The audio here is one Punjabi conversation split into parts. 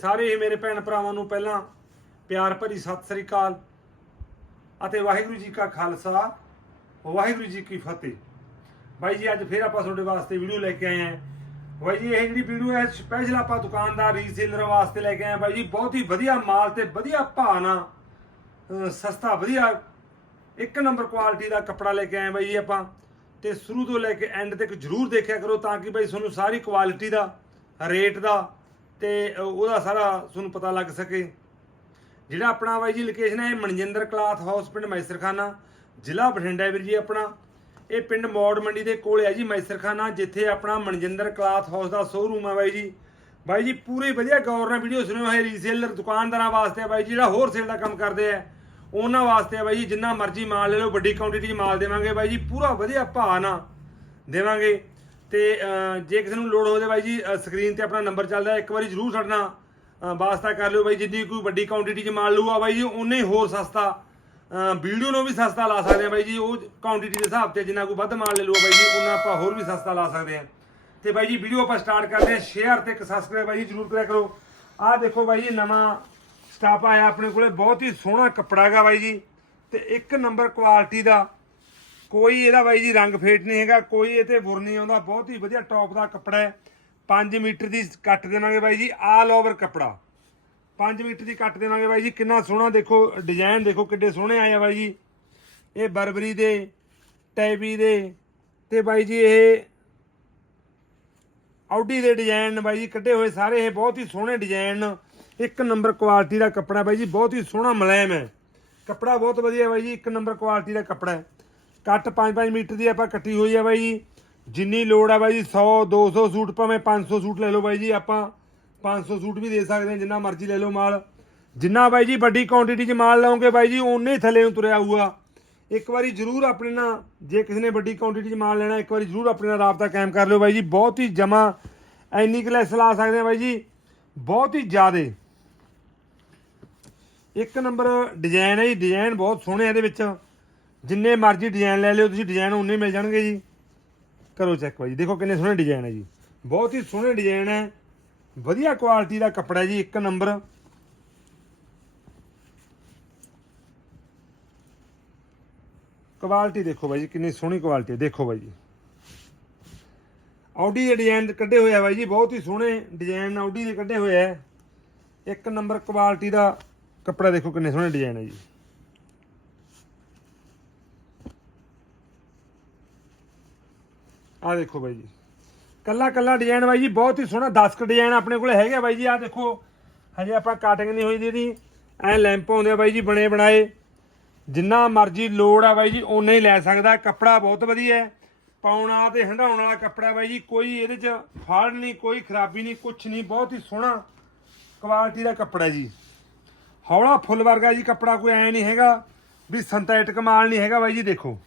ਸਾਰੇ ਹੀ ਮੇਰੇ ਭੈਣ ਭਰਾਵਾਂ ਨੂੰ ਪਹਿਲਾਂ ਪਿਆਰ ਭਰੀ ਸਤਿ ਸ੍ਰੀ ਅਕਾਲ ਅਤੇ ਵਾਹਿਗੁਰੂ ਜੀ ਕਾ ਖਾਲਸਾ, ਵਾਹਿਗੁਰੂ ਜੀ ਕੀ ਫਤਿਹ। ਬਾਈ ਜੀ, ਅੱਜ ਫੇਰ ਆਪਾਂ ਤੁਹਾਡੇ ਵਾਸਤੇ ਵੀਡੀਓ ਲੈ ਕੇ ਆਏ ਆਂ ਬਾਈ ਜੀ, ਇਹ ਜਿਹੜੀ ਵੀਡੀਓ ਹੈ ਸਪੈਸ਼ਲ ਆਪਾਂ ਦੁਕਾਨਦਾਰ ਰੀਸੇਲਰ ਵਾਸਤੇ ਲੈ ਕੇ ਆਏ ਬਾਈ ਜੀ, ਬਹੁਤ ਹੀ ਵਧੀਆ ਮਾਲ ਤੇ ਵਧੀਆ ਭਾਅ ਨਾਲ ਸਸਤਾ, ਵਧੀਆ ਇੱਕ ਨੰਬਰ ਕੁਆਲਿਟੀ ਦਾ ਕੱਪੜਾ ਲੈ ਕੇ ਆਏ ਬਾਈ ਜੀ ਆਪਾਂ। ਤੇ ਸ਼ੁਰੂ ਤੋਂ ਲੈ ਕੇ ਐਂਡ ਤੱਕ ਜਰੂਰ ਦੇਖਿਆ ਕਰੋ ਤਾਂ ਕਿ ਬਾਈ ਤੁਹਾਨੂੰ ਸਾਰੀ ਕੁਆਲਿਟੀ ਦਾ ਰੇਟ ਦਾ ਤੇ ਉਹਦਾ ਸਾਰਾ ਤੁਹਾਨੂੰ ਪਤਾ ਲੱਗ ਸਕੇ। ਜਿਹੜਾ ਆਪਣਾ ਬਾਈ ਜੀ ਲੋਕੇਸ਼ਨ ਹੈ ਇਹ ਮਨਜਿੰਦਰ ਕਲਾਥ ਹਾਊਸ, ਪਿੰਡ ਮੈਸਰਖਾਨਾ, ਜ਼ਿਲ੍ਹਾ ਬਠਿੰਡਾ ਵੀਰ ਜੀ ਆਪਣਾ। ਇਹ ਪਿੰਡ ਮੌੜ ਮੰਡੀ ਦੇ ਕੋਲ ਹੈ ਜੀ ਮੈਸਰਖਾਨਾ, ਜਿੱਥੇ ਆਪਣਾ ਮਨਜਿੰਦਰ ਕਲਾਥ ਹਾਊਸ ਦਾ ਸ਼ੋਰੂਮ ਹੈ ਬਾਈ ਜੀ। ਬਾਈ ਜੀ ਪੂਰੀ ਵਧੀਆ ਗੌਰ ਨਾਲ ਵੀਡੀਓ ਸੁਣਿਓ ਹੈ ਰੀਸੇਲਰ ਦੁਕਾਨਦਾਰਾਂ ਵਾਸਤੇ ਹੈ ਬਾਈ ਜੀ, ਜਿਹੜਾ ਹੋਰ ਸੇਲ ਦਾ ਕੰਮ ਕਰਦੇ ਆ, ਉਹਨਾਂ ਵਾਸਤੇ ਆ ਬਾਈ ਜੀ, ਜਿੰਨਾ ਮਰਜ਼ੀ ਮਾਲ ਲੈ ਲਓ, ਵੱਡੀ ਕੁਆਂਟੀਟੀ 'ਚ ਮਾਲ ਦੇਵਾਂਗੇ ਬਾਈ ਜੀ, ਪੂਰਾ ਵਧੀਆ ਭਾਅ ਨਾਲ ਦੇਵਾਂਗੇ। ਤੇ ਜੇ ਕਿਸੇ ਨੂੰ ਲੋੜ ਹੋਵੇ ਬਾਈ ਜੀ ਸਕਰੀਨ ਤੇ ਆਪਣਾ ਨੰਬਰ ਚੱਲਦਾ, ਇੱਕ ਵਾਰੀ ਜਰੂਰ ਸਾਡਾ ਵਾਸਤਾ ਕਰ ਲਿਓ ਬਾਈ, ਜਿੰਨੀ ਕੋਈ ਵੱਡੀ ਕੁਆਂਟੀਟੀ 'ਚ ਮਾਲ ਲਊਗਾ ਬਾਈ ਜੀ ਉਨੇ ਹੀ ਹੋਰ ਸਸਤਾ ਵੀਡੀਓ ਨੂੰ ਵੀ ਸਸਤਾ ਲਾ ਸਕਦੇ ਆ ਬਾਈ ਜੀ, ਉਹ ਕੁਆਂਟੀਟੀ ਦੇ ਹਿਸਾਬ ਤੇ ਜਿੰਨਾ ਕੋਈ ਵੱਧ ਮਾਲ ਲੈ ਲਊਗਾ ਬਾਈ ਜੀ ਉਹਨਾਂ ਆਪਾਂ ਹੋਰ ਵੀ ਸਸਤਾ ਲਾ ਸਕਦੇ ਆ ਤੇ ਬਾਈ ਜੀ, ਵੀਡੀਓ ਆਪਾਂ ਸਟਾਰਟ ਕਰਦੇ ਹਾਂ ਸ਼ੇਅਰ ਤੇ ਇੱਕ ਸਬਸਕ੍ਰਾਈਬ ਬਾਈ ਜੀ ਜਰੂਰ ਕਰਿਆ ਕਰੋ। ਆਹ ਦੇਖੋ ਬਾਈ ਜੀ, ਨਵਾਂ ਸਟਾਫ ਆਇਆ ਆਪਣੇ ਕੋਲੇ, ਬਹੁਤ ਹੀ ਸੋਹਣਾ ਕੱਪੜਾ ਹੈਗਾ ਬਾਈ ਜੀ, ਤੇ ਇੱਕ ਨੰਬਰ ਕੁਆਲਿਟੀ ਦਾ ਕੋਈ ਇਹਦਾ ਬਾਈ ਜੀ ਰੰਗ ਫੇਟ ਨਹੀਂ ਹੈਗਾ, ਕੋਈ ਇਹ ਤੇ ਬੁਰ ਨਹੀਂ ਆਉਂਦਾ, ਬਹੁਤ ਹੀ ਵਧੀਆ ਟੌਪ ਦਾ ਕੱਪੜਾ ਹੈ। 5 ਮੀਟਰ ਦੀ ਕੱਟ ਦੇਵਾਂਗੇ ਬਾਈ ਜੀ ਆਲ ਓਵਰ ਕੱਪੜਾ। 5 ਮੀਟਰ ਦੀ ਕੱਟ ਦੇਵਾਂਗੇ ਬਾਈ ਜੀ, ਕਿੰਨਾ ਸੋਹਣਾ ਦੇਖੋ ਡਿਜ਼ਾਈਨ ਦੇਖੋ ਕਿੱਡੇ ਸੋਹਣੇ ਆਏ ਆ ਬਾਈ ਜੀ। ਇਹ ਬਰਬਰੀ ਦੇ, ਟੈਬੀ ਦੇ, ਤੇ ਬਾਈ ਜੀ ਇਹ ਆਡੀ ਦੇ ਡਿਜ਼ਾਈਨ ਬਾਈ ਜੀ, ਕੱਢੇ ਹੋਏ ਸਾਰੇ ਇਹ ਬਹੁਤ ਹੀ ਸੋਹਣੇ ਡਿਜ਼ਾਈਨ ਇੱਕ ਨੰਬਰ ਕੁਆਲਿਟੀ ਦਾ ਕੱਪੜਾ ਬਾਈ ਜੀ, ਬਹੁਤ ਹੀ ਸੋਹਣਾ ਮੁਲਾਇਮ ਹੈ। ਕੱਪੜਾ ਬਹੁਤ ਵਧੀਆ ਬਾਈ ਜੀ, ਇੱਕ ਨੰਬਰ ਕੁਆਲਿਟੀ ਦਾ ਕੱਪੜਾ ਹੈ। ਕੱਟ 5-5 ਮੀਟਰ ਦੀ ਆਪਾਂ ਕੱਟੀ ਹੋਈ ਆ ਬਾਈ ਜੀ। ਜਿੰਨੀ ਲੋੜ ਆ ਬਾਈ ਜੀ 100 200 ਸੂਟ ਭਾਵੇਂ 500 ਸੂਟ ਲੈ ਲਓ ਬਾਈ ਜੀ ਆਪਾਂ। 500 ਸੂਟ ਵੀ ਦੇ ਸਕਦੇ ਹਾਂ ਜਿੰਨਾ ਮਰਜ਼ੀ ਲੈ ਲਓ ਮਾਲ। ਜਿੰਨਾ ਬਾਈ ਜੀ ਵੱਡੀ ਕੁਆਂਟੀਟੀ 'ਚ ਮਾਲ ਲਾਉਂਗੇ ਬਾਈ ਜੀ, ਓਨੇ ਹੀ ਥੱਲੇ ਨੂੰ ਤੁਰਿਆ ਹੋਊਗਾ। ਇੱਕ ਵਾਰੀ ਜਰੂਰ ਆਪਣੇ ਨਾਲ, ਜੇ ਕਿਸੇ ਨੇ ਵੱਡੀ ਕੁਆਂਟੀਟੀ 'ਚ ਮਾਲ ਲੈਣਾ, ਇੱਕ ਵਾਰੀ ਜਰੂਰ ਆਪਣੇ ਨਾਲ ਰਾਬਤਾ ਕਾਇਮ ਕਰ ਲਿਓ ਬਾਈ ਜੀ। ਬਹੁਤ ਹੀ ਜਮਾ ਐਨੀ ਕਲੈਸ ਲਾ ਸਕਦੇ ਆ ਬਾਈ ਜੀ। ਬਹੁਤ ਹੀ ਜ਼ਿਆਦੇ। ਇੱਕ ਨੰਬਰ ਡਿਜ਼ਾਈਨ ਹੈ ਜੀ ਡਿਜ਼ਾਈਨ ਬਹੁਤ ਸੋਹਣੇ ਇਹਦੇ ਵਿੱਚ। ਜਿੰਨੇ ਮਰਜ਼ੀ ਡਿਜ਼ਾਈਨ ਲੈ ਲਿਓ, ਤੁਸੀਂ ਡਿਜ਼ਾਈਨ ਉਨੇ ਮਿਲ ਜਾਣਗੇ ਜੀ। ਕਰੋ ਚੈੱਕ ਬਾਈ ਜੀ ਦੇਖੋ ਕਿੰਨੇ ਸੋਹਣੇ ਡਿਜ਼ਾਈਨ ਹੈ ਜੀ। ਬਹੁਤ ਹੀ ਸੋਹਣੇ ਡਿਜ਼ਾਈਨ ਹੈ। ਵਧੀਆ ਕੁਆਲਿਟੀ ਦਾ ਕੱਪੜਾ ਜੀ, ਇੱਕ ਨੰਬਰ ਕੁਆਲਿਟੀ ਦੇਖੋ ਬਾਈ ਜੀ ਕਿੰਨੀ ਸੋਹਣੀ ਕੁਆਲਿਟੀ ਦੇਖੋ ਬਾਈ ਜੀ ਆਡੀ ਦੇ ਡਿਜ਼ਾਈਨ ਕੱਢੇ ਹੋਏ ਆ ਬਾਈ ਜੀ ਬਹੁਤ ਹੀ ਸੋਹਣੇ ਡਿਜ਼ਾਈਨ ਆਡੀ ਦੇ ਕੱਢੇ ਹੋਏ ਆ। ਇੱਕ ਨੰਬਰ ਕੁਆਲਿਟੀ ਦਾ ਕੱਪੜਾ ਦੇਖੋ ਕਿੰਨੇ ਸੋਹਣੇ ਡਿਜ਼ਾਈਨ ਹੈ ਜੀ। ਆਹ ਦੇਖੋ ਬਾਈ ਜੀ। ਕੱਲਾ ਕੱਲਾ ਡਿਜ਼ਾਈਨ ਬਾਈ ਜੀ, ਬਹੁਤ ਹੀ ਸੋਹਣਾ 10 ਕ ਡਿਜ਼ਾਈਨ ਆਪਣੇ ਕੋਲ ਹੈਗੇ ਆ ਬਾਈ ਜੀ, ਆਹ ਦੇਖੋ। ਹਜੇ ਆਪਾਂ ਕਟਿੰਗ ਨਹੀਂ ਹੋਈ ਦੀ ਇਹਦੀ। ਐ ਲੈਂਪ ਆਉਂਦੇ ਆ ਬਾਈ ਜੀ, ਬਣੇ ਬਣਾਏ। ਜਿੰਨਾ ਮਰਜ਼ੀ ਲੋੜ ਆ ਬਾਈ ਜੀ, ਓਨਾ ਹੀ ਲੈ ਸਕਦਾ। ਕੱਪੜਾ ਬਹੁਤ ਵਧੀਆ ਹੈ। ਪਾਉਣਾ ਤੇ ਹੰਡਾਉਣ ਵਾਲਾ ਕੱਪੜਾ ਬਾਈ ਜੀ, ਕੋਈ ਇਹਦੇ ਚ ਫਾੜ ਨਹੀਂ, ਕੋਈ ਖਰਾਬੀ ਨਹੀਂ, ਕੁਛ ਨਹੀਂ। ਬਹੁਤ ਹੀ ਸੋਹਣਾ ਕੁਆਲਿਟੀ ਦਾ ਕੱਪੜਾ ਜੀ। ਹੌਲਾ ਫੁੱਲ ਵਰਗਾ ਜੀ ਕੱਪੜਾ ਕੋਈ ਐ ਨਹੀਂ ਹੈਗਾ ਵੀ ਸਿੰਥੈਟਿਕ ਮਾਲ ਨਹੀਂ ਹੈਗਾ ਬਾਈ ਜੀ, ਦੇਖੋ।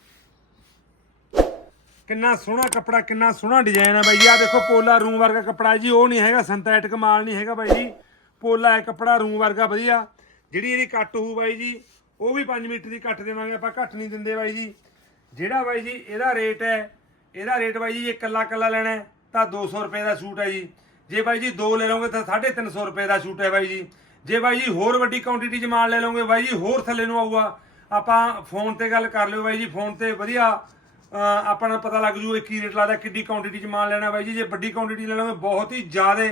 ਕਿੰਨਾ ਸੋਹਣਾ ਕੱਪੜਾ, ਕਿੰਨਾ ਸੋਹਣਾ ਡਿਜ਼ਾਈਨ ਹੈ ਬਾਈ ਜੀ। ਆ ਦੇਖੋ ਪੋਲਾ ਰੂਮ ਵਰਗਾ ਕੱਪੜਾ ਜੀ। ਉਹ ਨਹੀਂ ਹੈਗਾ ਸਿੰਥੈਟਿਕ ਮਾਲ ਨਹੀਂ ਹੈਗਾ ਬਾਈ ਜੀ। ਪੋਲਾ ਹੈ ਕੱਪੜਾ ਰੂਮ ਵਰਗਾ ਵਧੀਆ। ਜਿਹੜੀ ਇਹਦੀ ਕੱਟ ਹੋਊ ਬਾਈ ਜੀ, ਉਹ ਵੀ 5 ਮੀਟਰ ਦੀ ਕੱਟ ਦੇਵਾਂਗੇ, ਆਪਾਂ ਘੱਟ ਨਹੀਂ ਦਿੰਦੇ ਬਾਈ ਜੀ। ਜਿਹੜਾ ਬਾਈ ਜੀ, ਇਹਦਾ ਰੇਟ ਹੈ, ਇਹਦਾ ਰੇਟ ਬਾਈ ਜੀ ਜੇ ਕੱਲਾ ਕੱਲਾ ਲੈਣਾ ਹੈ, ਤਾਂ 200 ਰੁਪਏ ਦਾ ਸੂਟ ਹੈ ਜੀ। ਜੇ ਬਾਈ ਜੀ ਦੋ ਲੈ ਲਓਗੇ, ਤਾਂ 350 ਰੁਪਏ ਦਾ ਸੂਟ ਹੈ ਬਾਈ ਜੀ। ਜੇ ਬਾਈ ਜੀ ਹੋਰ ਵੱਡੀ ਕੁਆਂਟੀਟੀ ਚ ਮਾਲ ਲੈ ਲਓਗੇ, ਬਾਈ ਜੀ ਹੋਰ ਥੱਲੇ ਨੂੰ ਆਊਗਾ। ਆਪਾਂ ਫੋਨ ਤੇ ਗੱਲ ਕਰ ਲਿਓ ਬਾਈ ਜੀ ਫੋਨ ਤੇ ਵਧੀਆ ਆਪਾਂ ਨੂੰ ਪਤਾ ਲੱਗ ਜੂ ਇਹ ਕੀ ਰੇਟ ਲੱਗਦਾ, ਕਿੱਡੀ ਕੁਆਂਟੀਟੀ ਚ ਮਾਲ ਲੈਣਾ ਬਾਈ ਜੀ। ਜੇ ਵੱਡੀ ਕੁਆਂਟੀਟੀ ਲੈ ਲਓਗੇ ਬਹੁਤ ਹੀ ਜ਼ਿਆਦਾ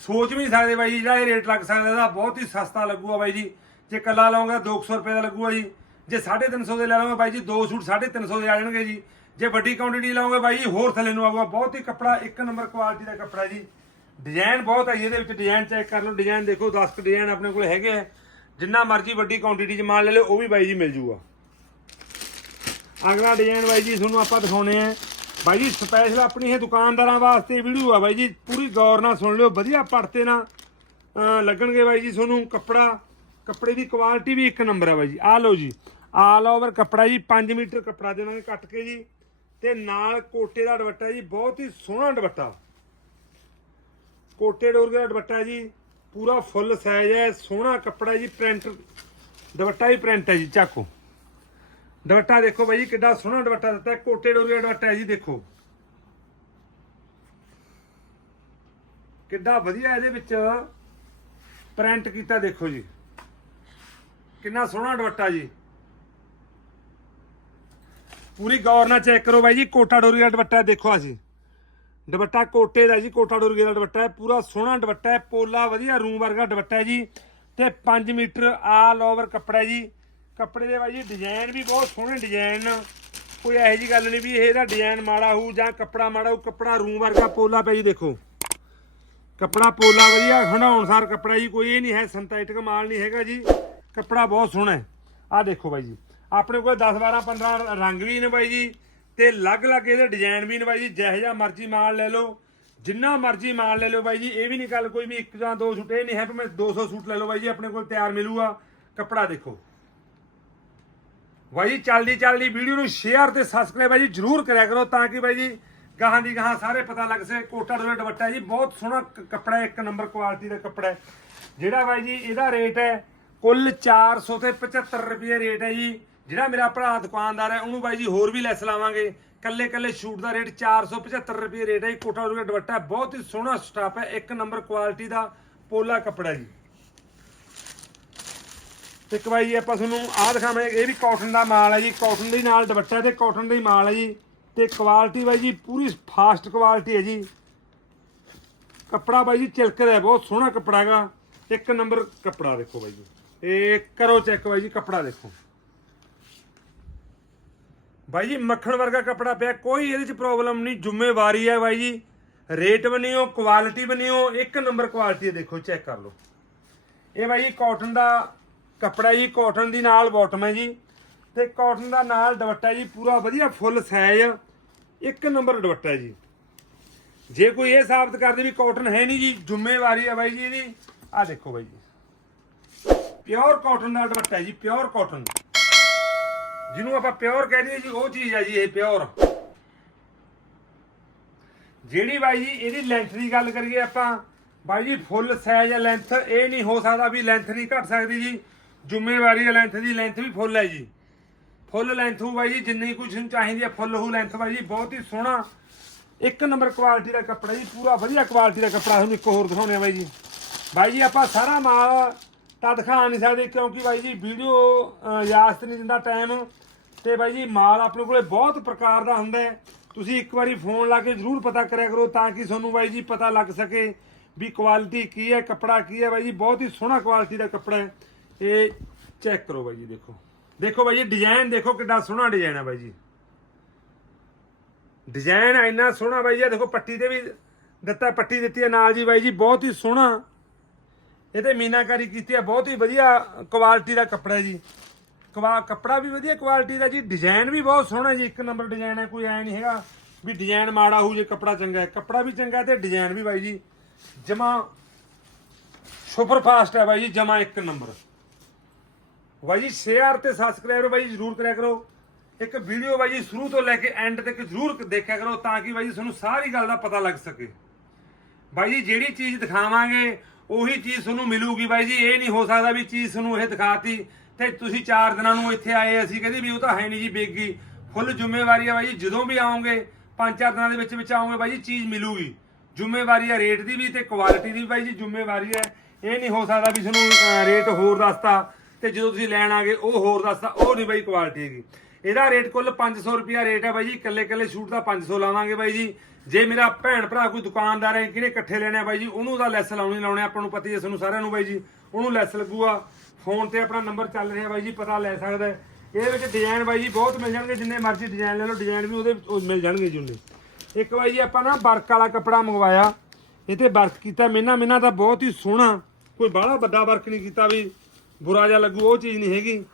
ਸੋਚ ਵੀ ਨਹੀਂ ਸਕਦੇ ਬਾਈ ਜੀ, ਜਿਹੜਾ ਇਹ ਰੇਟ ਲੱਗ ਸਕਦਾ, ਇਹਦਾ ਬਹੁਤ ਹੀ ਸਸਤਾ ਲੱਗੂਗਾ ਬਾਈ ਜੀ। ਜੇ ਕੱਲਾ ਲਓਗੇ 200 ਰੁਪਏ ਦਾ ਲੱਗੂਗਾ ਜੀ। ਜੇ 350 ਦੇ ਲੈ ਲਓਗੇ ਬਾਈ ਜੀ, ਦੋ ਸੂਟ 350 ਦੇ ਆ ਜਾਣਗੇ ਜੀ। ਜੇ ਵੱਡੀ ਕੁਆਂਟੀਟੀ ਲਓਗੇ ਬਾਈ ਜੀ, ਹੋਰ ਥੱਲੇ ਨੂੰ ਆਊਗਾ। ਬਹੁਤ ਹੀ ਕੱਪੜਾ, ਇੱਕ ਨੰਬਰ ਕੁਆਲਿਟੀ ਦਾ ਕੱਪੜਾ ਜੀ। ਡਿਜ਼ਾਈਨ ਬਹੁਤ ਹੈ ਜੀ, ਇਹਦੇ ਵਿੱਚ ਡਿਜ਼ਾਈਨ ਚੈੱਕ ਕਰ ਲਓ। ਡਿਜ਼ਾਈਨ ਦੇਖੋ 10 ਕੁ ਡਿਜ਼ਾਈਨ ਆਪਣੇ ਕੋਲ ਹੈਗੇ ਆ। ਜਿੰਨਾ ਮਰਜ਼ੀ ਵੱਡੀ ਕੁਆਂਟੀਟੀ 'ਚ ਮਾਲ ਲੈ ਲਓ, ਉਹ ਵੀ ਬਾਈ ਜੀ ਮਿਲ ਜੂਗਾ। ਅਗਲਾ ਡਿਜ਼ਾਈਨ ਬਾਈ ਜੀ ਤੁਹਾਨੂੰ ਆਪਾਂ ਦਿਖਾਉਣੇ ਆ। ਬਾਈ ਜੀ ਸਪੈਸ਼ਲ ਆਪਣੀ ਇਹ ਦੁਕਾਨਦਾਰਾਂ ਵਾਸਤੇ ਵੀਡੀਓ ਆ ਬਾਈ ਜੀ। ਪੂਰੀ ਗੌਰ ਨਾਲ ਸੁਣ ਲਿਓ, ਵਧੀਆ ਪੜਤੇ ਨਾਲ ਲੱਗਣਗੇ ਬਾਈ ਜੀ ਤੁਹਾਨੂੰ ਕੱਪੜਾ। ਕੱਪੜੇ ਦੀ ਕੁਆਲਿਟੀ ਵੀ ਇੱਕ ਨੰਬਰ ਹੈ ਬਾਈ ਜੀ। ਆ ਲਓ ਜੀ ਆਲ ਓਵਰ ਕੱਪੜਾ ਜੀ 5 ਮੀਟਰ ਕੱਪੜਾ ਦੇਵਾਂਗੇ ਕੱਟ ਕੇ ਜੀ। ਤੇ ਨਾਲ ਕੋਟੇ ਦਾ ਦੁਪੱਟਾ ਜੀ, ਬਹੁਤ ਹੀ ਸੋਹਣਾ ਦੁਪੱਟਾ। ਕੋਟੇ ਡੋਰਗੇ ਦਾ ਦੁਪੱਟਾ ਜੀ, ਪੂਰਾ ਫੁੱਲ ਸਾਈਜ਼ ਹੈ, ਸੋਹਣਾ ਕੱਪੜਾ ਜੀ ਪ੍ਰਿੰਟ ਦੁਪੱਟਾ ਹੀ ਪ੍ਰਿੰਟ ਹੈ ਜੀ, ਚਾਕੋ। ਦੁਪੱਟਾ ਦੇਖੋ ਬਾਈ ਜੀ, ਕਿੱਡਾ ਸੋਹਣਾ ਦੁਪੱਟਾ ਦਿੱਤਾ ਹੈ ਕੋਟੇ ਡੋਰਗੇ ਦਾ ਦੁਪੱਟਾ ਹੈ ਜੀ, ਦੇਖੋ। ਕਿੱਡਾ ਵਧੀਆ ਇਹਦੇ ਵਿੱਚ ਪ੍ਰਿੰਟ ਕੀਤਾ, ਦੇਖੋ ਜੀ। ਕਿੰਨਾ ਸੋਹਣਾ ਦੁਪੱਟਾ ਜੀ। ਪੂਰੀ ਗੌਰ ਨਾਲ ਚੈੱਕ ਕਰੋ ਬਾਈ ਜੀ, ਕੋਟਾ ਡੋਰੀ ਦਾ ਦੁਪੱਟਾ ਦੇਖੋ ਅਸੀਂ ਦੁਪੱਟਾ ਕੋਟੇ ਦਾ ਜੀ, ਕੋਟਾ ਡੋਰੀ ਦਾ ਦੁਪੱਟਾ ਹੈ, ਪੂਰਾ ਸੋਹਣਾ ਦੁਪੱਟਾ ਹੈ, ਪੋਲਾ ਵਧੀਆ, ਰੂਮ ਵਰਗਾ ਦੁਪੱਟਾ ਹੈ ਜੀ। ਤੇ 5 ਮੀਟਰ ਆਲ ਓਵਰ ਕੱਪੜਾ ਜੀ। ਕੱਪੜੇ ਦੇ ਬਾਈ ਜੀ ਡਿਜ਼ਾਈਨ ਵੀ ਬਹੁਤ ਸੋਹਣੇ ਡਿਜ਼ਾਈਨ ਕੋਈ ਇਹੋ ਜੀ ਗੱਲ ਨਹੀਂ ਵੀ ਇਹਦਾ ਡਿਜ਼ਾਈਨ ਮਾੜਾ ਹੋਊ ਜਾਂ ਕੱਪੜਾ ਮਾੜਾ ਹੋਊ, ਕੱਪੜਾ ਰੂਮ ਵਰਗਾ ਪੋਲਾ ਪਿਆ ਜੀ ਦੇਖੋ। ਕੱਪੜਾ ਪੋਲਾ ਵਧੀਆ ਹੰਡਾਉਣਸਾਰ ਕੱਪੜਾ ਜੀ, ਕੋਈ ਇਹ ਨਹੀਂ ਹੈ ਸਿੰਥੈਟਿਕ ਮਾਲ ਨਹੀਂ ਹੈਗਾ ਜੀ। ਕੱਪੜਾ ਬਹੁਤ ਸੋਹਣਾ ਹੈ। ਆਹ ਦੇਖੋ ਬਾਈ ਜੀ, ਆਪਣੇ ਕੋਲ 10 12 15 ਰੰਗ ਵੀ ਨੇ ਬਾਈ ਜੀ ਤੇ ਅਲੱਗ-ਅਲੱਗ ਇਹਦੇ ਡਿਜ਼ਾਈਨ ਵੀ ਨੇ ਬਾਈ ਜੀ, ਜਿਹੋ ਜਿਹਾ ਮਰਜ਼ੀ ਮਾਲ ਲੈ ਲਓ, ਜਿੰਨਾ ਮਰਜ਼ੀ ਮਾਲ ਲੈ ਲਓ ਬਾਈ ਜੀ, ਇਹ ਵੀ ਨਹੀਂ ਗੱਲ ਕੋਈ ਵੀ ਇੱਕ ਜਾਂ ਦੋ ਸੂਟ, ਇਹ ਨਹੀਂ ਹੈ ਕਿ ਮੈਂ 200 ਸੂਟ ਲੈ ਲਓ ਬਾਈ ਜੀ, ਆਪਣੇ ਕੋਲ ਤਿਆਰ ਮਿਲੂਗਾ। ਕੱਪੜਾ ਦੇਖੋ। ਬਾਈ ਜੀ, ਚੱਲਦੀ ਚੱਲਦੀ ਵੀਡੀਓ ਨੂੰ ਸ਼ੇਅਰ ਤੇ ਸਬਸਕ੍ਰਾਈਬ ਬਾਈ ਜੀ, ਜਰੂਰ ਕਰਿਆ ਕਰੋ ਤਾਂ ਕਿ ਬਾਈ ਜੀ ਗਾਹਾਂ ਦੀ ਗਾਹਾਂ ਸਾਰੇ ਪਤਾ ਲੱਗ ਸੇ ਕੋਟਾ ਡੋਲੇ ਦੁਪੱਟਾ ਜੀ, ਬਹੁਤ ਸੋਹਣਾ ਕੱਪੜਾ ਇੱਕ ਨੰਬਰ ਕੁਆਲਿਟੀ ਦਾ ਕੱਪੜਾ ਜਿਹੜਾ ਬਾਈ ਜੀ, ਇਹਦਾ ਰੇਟ ਹੈ ਕੁੱਲ 400 ਤੇ 75 ਰੁਪਏ ਰੇਟ ਹੈ ਜੀ। ਜਿਹੜਾ ਮੇਰਾ ਭਰਾ ਦੁਕਾਨਦਾਰ ਹੈ, ਉਹਨੂੰ ਬਾਈ ਜੀ ਹੋਰ ਵੀ ਲੈਸ ਲਾਵਾਂਗੇ। ਕੱਲੇ ਕੱਲੇ ਸ਼ੂਟ ਦਾ ਰੇਟ 475 ਰੁਪਏ ਰੇਟ ਹੈ ਜੀ। ਕੋਟਾ ਡੋਲੇ ਦੁਪੱਟਾ ਬਹੁਤ ਹੀ ਸੋਹਣਾ ਸਟਾਫ ਹੈ, ਇੱਕ ਨੰਬਰ ਕੁਆਲਿਟੀ ਦਾ ਪੋਲਾ ਕੱਪੜਾ ਜੀ। ਤੇ ਇੱਕ ਬਾਈ ਜੀ ਆਪਾਂ ਤੁਹਾਨੂੰ ਆਹ ਦਿਖਾਵਾਂਗੇ, ਇਹ ਵੀ ਕਾਟਨ ਦਾ ਮਾਲ ਹੈ ਜੀ ਕਾਟਨ ਦੇ ਨਾਲ ਦੁਪੱਟਾ ਤੇ ਕਾਟਨ ਦਾ ਹੀ ਮਾਲ ਹੈ ਜੀ। ਤੇ ਕੁਆਲਿਟੀ ਬਾਈ ਜੀ, ਪੂਰੀ ਫਾਸਟ ਕੁਆਲਿਟੀ ਹੈ ਜੀ। ਕੱਪੜਾ ਬਾਈ ਜੀ ਚਿਲਕਦਾ ਹੈ, ਬਹੁਤ ਸੋਹਣਾ ਕੱਪੜਾ ਹੈਗਾ। ਇੱਕ ਨੰਬਰ ਕੱਪੜਾ ਦੇਖੋ ਬਾਈ ਜੀ। ਇਹ ਕਰੋ ਚੈੱਕ ਬਾਈ ਜੀ, ਕੱਪੜਾ ਦੇਖੋ। ਬਾਈ ਜੀ, ਮੱਖਣ ਵਰਗਾ ਕੱਪੜਾ ਪਿਆ, ਕੋਈ ਇਹਦੇ ਚ ਪ੍ਰੋਬਲਮ ਨਹੀਂ, ਜ਼ਿੰਮੇਵਾਰੀ ਹੈ ਬਾਈ ਜੀ। ਰੇਟ ਬਣਿਓ ਕੁਆਲਿਟੀ ਬਣਿਓ, ਇੱਕ ਨੰਬਰ ਕੁਆਲਿਟੀ ਦੇਖੋ ਚੈੱਕ ਕਰ ਲਓ। ਇਹ ਬਾਈ ਜੀ ਕਾਟਨ ਦਾ ਕੱਪੜਾ ਜੀ ਕਾਟਨ ਦੀ ਨਾਲ ਬਾਟਮ ਹੈ ਜੀ। ਤੇ ਕਾਟਨ ਦਾ ਨਾਲ ਦੁਪੱਟਾ ਜੀ, ਪੂਰਾ ਵਧੀਆ ਫੁੱਲ ਸਾਈਜ਼ ਇੱਕ ਨੰਬਰ ਦੁਪੱਟਾ ਜੀ। ਜੇ ਕੋਈ ਇਹ ਸਾਬਤ ਕਰਦੇ ਵੀ ਕਾਟਨ ਹੈ ਨਹੀਂ ਜੀ, ਜ਼ਿੰਮੇਵਾਰੀ ਹੈ ਬਾਈ ਜੀ ਇਹਦੀ। ਆਹ ਦੇਖੋ ਬਾਈ ਜੀ। ਪਿਓਰ ਕਾਟਨ ਦਾ ਦੁਪੱਟਾ ਜੀ ਪਿਓਰ ਕਾਟਨ ਜਿਹਨੂੰ ਆਪਾਂ ਪਿਓਰ ਕਹਿ ਦਈਏ ਜੀ, ਉਹ ਚੀਜ਼ ਹੈ ਜੀ ਇਹ ਪਿਓਰ ਜਿਹੜੀ ਬਾਈ ਜੀ, ਇਹਦੀ ਲੈਂਥ ਦੀ ਗੱਲ ਕਰੀਏ ਆਪਾਂ, ਬਾਈ ਜੀ ਫੁੱਲ ਸਾਈਜ਼ ਹੈ ਲੈਂਥ ਇਹ ਨਹੀਂ ਹੋ ਸਕਦਾ ਵੀ ਲੈਂਥ ਨਹੀਂ ਘਟ ਸਕਦੀ ਜੀ। ਜ਼ਿੰਮੇਵਾਰੀ ਹੈ ਲੈਂਥ ਦੀ ਲੈਂਥ ਵੀ ਫੁੱਲ ਹੈ ਜੀ। ਫੁੱਲ ਲੈਂਥ ਹੋ ਬਾਈ ਜੀ, ਜਿੰਨੀ ਕੁਝ ਨੂੰ ਚਾਹੀਦੀ ਹੈ ਫੁੱਲ ਹੋ ਲੈਂਥ ਬਾਈ ਜੀ, ਬਹੁਤ ਹੀ ਸੋਹਣਾ ਇੱਕ ਨੰਬਰ ਕੁਆਲਿਟੀ ਦਾ ਕੱਪੜਾ ਜੀ, ਪੂਰਾ ਵਧੀਆ ਕੁਆਲਿਟੀ ਦਾ ਕੱਪੜਾ ਤੁਹਾਨੂੰ ਇੱਕ ਹੋਰ ਦਿਖਾਉਂਦੇ ਆ ਬਾਈ ਜੀ। ਬਾਈ ਜੀ, ਆਪਾਂ ਸਾਰਾ ਮਾਲ ਤਾਂ ਦਿਖਾ ਨਹੀਂ ਸਕਦੇ ਕਿਉਂਕਿ ਬਾਈ ਜੀ ਵੀਡੀਓ ਇਜਾਜ਼ਤ ਨਹੀਂ ਦਿੰਦਾ ਟਾਈਮ ਤੇ ਬਾਈ ਜੀ, ਮਾਲ ਆਪਣੇ ਕੋਲੇ ਬਹੁਤ ਪ੍ਰਕਾਰ ਦਾ ਹੁੰਦਾ ਹੈ। ਤੁਸੀਂ ਇੱਕ ਵਾਰੀ ਫੋਨ ਲਾ ਕੇ ਜ਼ਰੂਰ ਪਤਾ ਕਰਿਆ ਕਰੋ ਤਾਂ ਕਿ ਤੁਹਾਨੂੰ ਬਾਈ ਜੀ ਪਤਾ ਲੱਗ ਸਕੇ ਵੀ ਕੁਆਲਿਟੀ ਕੀ ਹੈ, ਕੱਪੜਾ ਕੀ ਹੈ। ਬਾਈ ਜੀ, ਬਹੁਤ ਹੀ ਸੋਹਣਾ ਕੁਆਲਿਟੀ ਦਾ ਕੱਪੜਾ ਹੈ। ਇਹ ਚੈੱਕ ਕਰੋ ਬਾਈ ਜੀ ਦੇਖੋ। ਦੇਖੋ ਬਾਈ ਜੀ ਡਿਜ਼ਾਈਨ ਦੇਖੋ ਕਿੰਨਾ ਸੋਹਣਾ ਡਿਜ਼ਾਈਨ ਹੈ ਬਾਈ ਜੀ। ਡਿਜ਼ਾਈਨ ਇੰਨਾ ਸੋਹਣਾ ਬਾਈ ਜੀ ਦੇਖੋ ਪੱਟੀ ਤੇ ਵੀ ਦਿੱਤਾ, ਪੱਟੀ ਦਿੱਤੀ ਹੈ ਨਾਲ ਜੀ ਬਾਈ ਜੀ, ਬਹੁਤ ਹੀ ਸੋਹਣਾ। ਇਹਦੇ ਮੀਨਾਕਾਰੀ ਕੀਤੀ ਹੈ ਬਹੁਤ ਹੀ ਵਧੀਆ ਕੁਆਲਿਟੀ ਦਾ ਕੱਪੜਾ ਜੀ। ਕਵਾ, ਕੱਪੜਾ ਵੀ ਵਧੀਆ ਕੁਆਲਿਟੀ ਦਾ ਜੀ ਡਿਜ਼ਾਈਨ ਵੀ ਬਹੁਤ ਸੋਹਣਾ ਜੀ, ਇੱਕ ਨੰਬਰ ਡਿਜ਼ਾਈਨ ਹੈ ਕੋਈ ਐ ਨਹੀਂ ਹੈਗਾ ਵੀ ਡਿਜ਼ਾਈਨ ਮਾੜਾ ਹੋਊ ਜੇ ਕੱਪੜਾ ਚੰਗਾ ਹੈ। ਕੱਪੜਾ ਵੀ ਚੰਗਾ ਹੈ ਤੇ ਡਿਜ਼ਾਈਨ ਵੀ ਬਾਈ ਜੀ, ਜਮਾ ਸੁਪਰ ਫਾਸਟ ਹੈ ਬਾਈ ਜੀ, ਜਮਾ ਇੱਕ ਨੰਬਰ ਬਾਈ ਜੀ ਸ਼ੇਅਰ ਤੇ ਸਬਸਕ੍ਰਾਈਬ ਬਾਈ ਜੀ ਜ਼ਰੂਰ ਕਰਿਆ ਕਰੋ। ਇੱਕ ਵੀਡੀਓ ਬਾਈ ਜੀ ਸ਼ੁਰੂ ਤੋਂ ਲੈ ਕੇ ਐਂਡ ਤੱਕ ਜ਼ਰੂਰ ਦੇਖਿਆ ਕਰੋ ਤਾਂ ਕਿ ਬਾਈ ਜੀ ਤੁਹਾਨੂੰ ਸਾਰੀ ਗੱਲ ਦਾ ਪਤਾ ਲੱਗ ਸਕੇ। ਬਾਈ ਜੀ ਜਿਹੜੀ ਚੀਜ਼ ਦਿਖਾਵਾਂਗੇ, ਉਹੀ ਚੀਜ਼ ਤੁਹਾਨੂੰ ਮਿਲੂਗੀ ਬਾਈ ਜੀ। ਇਹ ਨਹੀਂ ਹੋ ਸਕਦਾ ਵੀ ਚੀਜ਼ ਤੁਹਾਨੂੰ ਇਹ ਦਿਖਾਤੀ ਤੇ ਤੁਸੀਂ 4 ਦਿਨਾਂ ਨੂੰ ਇੱਥੇ ਆਏ ਅਸੀਂ ਕਹਿੰਦੇ ਵੀ ਉਹ ਤਾਂ ਹੈ ਨਹੀਂ ਜੀ ਬੇਗੀ। ਫੁੱਲ ਜ਼ਿੰਮੇਵਾਰੀ ਆ ਬਾਈ ਜੀ, ਜਦੋਂ ਵੀ ਆਉਂਗੇ 5-4 ਦਿਨਾਂ ਦੇ ਵਿੱਚ ਵਿੱਚ ਆਉਂਗੇ ਬਾਈ ਜੀ, ਚੀਜ਼ ਮਿਲੂਗੀ। ਜ਼ਿੰਮੇਵਾਰੀ ਹੈ ਰੇਟ ਦੀ ਵੀ ਤੇ ਕੁਆਲਿਟੀ ਦੀ ਵੀ ਬਾਈ ਜੀ, ਜ਼ਿੰਮੇਵਾਰੀ ਹੈ ਇਹ ਨਹੀਂ ਹੋ ਸਕਦਾ ਵੀ ਤੁਹਾਨੂੰ ਰੇਟ ਹੋਰ ਦੱਸਤਾ। ਤੇ ਜਦੋਂ ਤੁਸੀਂ ਲੈਣ ਆਗੇ ਉਹ ਹੋਰ ਦੱਸਦਾ, ਉਹ ਨਹੀਂ ਬਾਈ ਕੁਆਲਿਟੀ ਹੈਗੀ। ਇਹਦਾ ਰੇਟ ਕੁੱਲ 500 ਰੁਪਿਆ ਰੇਟ ਹੈ ਬਾਈ ਜੀ। ਇਕੱਲੇ ਇਕੱਲੇ ਸ਼ੂਟ ਦਾ 500 ਲਾਵਾਂਗੇ ਬਾਈ ਜੀ। ਜੇ ਮੇਰਾ ਭੈਣ ਭਰਾ ਕੋਈ ਦੁਕਾਨਦਾਰ ਹੈ, ਕਿਹਨੇ ਇਕੱਠੇ ਲੈਣੇ ਆ ਬਾਈ ਜੀ, ਉਹਨੂੰ ਤਾਂ ਲੈਸ ਲਾਉਣੀ ਲਾਉਣੇ ਆਪਾਂ ਨੂੰ ਪਤਾ ਹੀ ਹੈ ਤੁਹਾਨੂੰ ਸਾਰਿਆਂ ਨੂੰ ਬਾਈ ਜੀ। ਉਹਨੂੰ ਲੈਸ ਲੱਗੂਗਾ। ਫੋਨ ਤੇ ਆਪਣਾ ਨੰਬਰ ਚੱਲ ਰਿਹਾ ਬਾਈ ਜੀ, ਪਤਾ ਲੈ ਸਕਦਾ ਇਹਦੇ ਵਿੱਚ ਡਿਜ਼ਾਈਨ ਬਾਈ ਜੀ ਬਹੁਤ ਮਿਲ ਜਾਣਗੇ, ਜਿੰਨੇ ਮਰਜ਼ੀ ਡਿਜ਼ਾਈਨ ਲੈ ਲਓ ਡਿਜ਼ਾਈਨ ਵੀ ਉਹਦੇ ਉਹ ਮਿਲ ਜਾਣਗੇ ਜੀ ਉਹਨੇ। ਇੱਕ ਬਾਈ ਜੀ ਆਪਾਂ ਨਾ ਵਰਕ ਵਾਲਾ ਕੱਪੜਾ ਮੰਗਵਾਇਆ। ਇਹ ਤੇ ਵਰਕ ਕੀਤਾ, ਮਿਹਨਾ ਮਿਹਨਾ ਤਾਂ ਬਹੁਤ ਹੀ ਸੋਹਣਾ। ਕੋਈ ਬਾਹਲਾ ਵੱਡਾ ਵਰਕ ਨਹੀਂ ਕੀਤਾ ਵੀ। ਬੁਰਾ ਜਿਹਾ ਲੱਗੂ, ਉਹ ਚੀਜ਼ ਨਹੀਂ ਹੈਗੀ।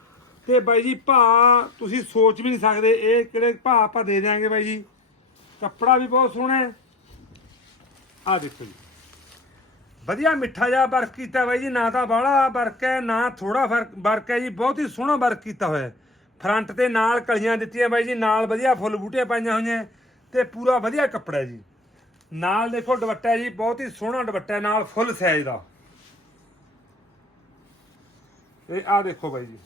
ਤੇ ਬਾਈ ਜੀ ਭਾ ਤੁਸੀਂ ਸੋਚ ਵੀ ਨਹੀਂ ਸਕਦੇ, ਇਹ ਕਿਹੜੇ ਭਾ ਆਪਾਂ ਦੇ ਦਿਆਂਗੇ ਬਾਈ ਜੀ। ਕੱਪੜਾ ਵੀ ਬਹੁਤ ਸੋਹਣਾ ਹੈ। ਆ ਦੇਖੋ ਜੀ। ਵਧੀਆ ਮਿੱਠਾ ਜਿਹਾ ਵਰਕ ਕੀਤਾ ਬਾਈ ਜੀ, ਨਾ ਤਾਂ ਬਾਹਲਾ ਵਰਕ ਹੈ, ਨਾ ਥੋੜਾ ਫ਼ਰਕ ਵਰਕ ਹੈ ਜੀ, ਬਹੁਤ ਹੀ ਸੋਹਣਾ ਵਰਕ ਕੀਤਾ ਹੋਇਆ ਫਰੰਟ ਤੇ ਨਾਲ ਕਲੀਆਂ ਦਿੱਤੀਆਂ ਬਾਈ ਜੀ, ਨਾਲ ਵਧੀਆ ਫੁੱਲ ਬੂਟੇ ਪਾਈਆਂ ਹੋਈਆਂ ਤੇ ਪੂਰਾ ਵਧੀਆ ਕੱਪੜਾ ਜੀ। ਨਾਲ ਦੇਖੋ ਦੁਪੱਟਾ ਜੀ, ਬਹੁਤ ਹੀ ਸੋਹਣਾ ਦੁਪੱਟਾ ਨਾਲ ਫੁੱਲ ਸਾਈਜ਼ ਦਾ। ਇਹ ਆਹ ਦੇਖੋ ਬਾਈ ਜੀ।